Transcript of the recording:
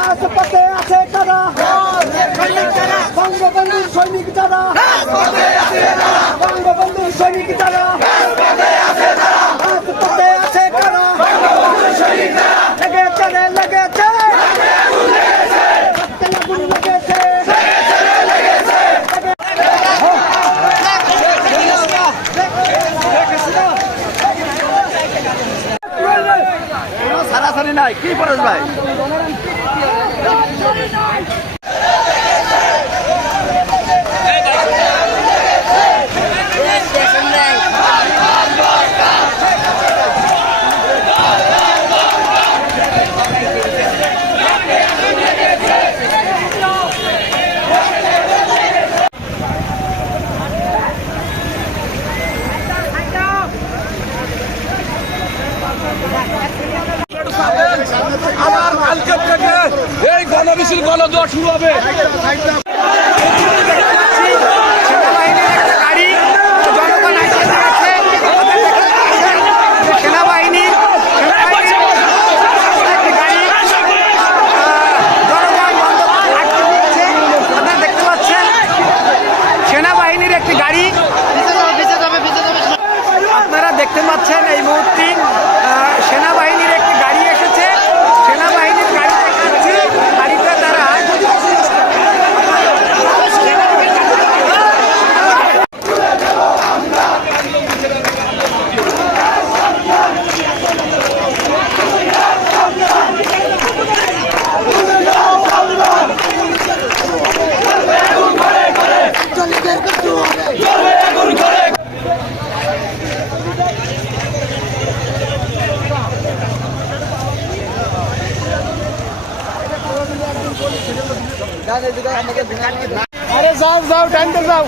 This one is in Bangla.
রাজপথে আছে কারা বঙ্গবন্ধুর সৈনিক যারা বঙ্গবন্ধুর সৈনিক যারা রাজপথে সারাসারি নাই, কি পরেশ ভাই? Not 29! গণমিছিল গণজোয়ার শুরু হবে। আরে যাও যাও টাইমটা যাও।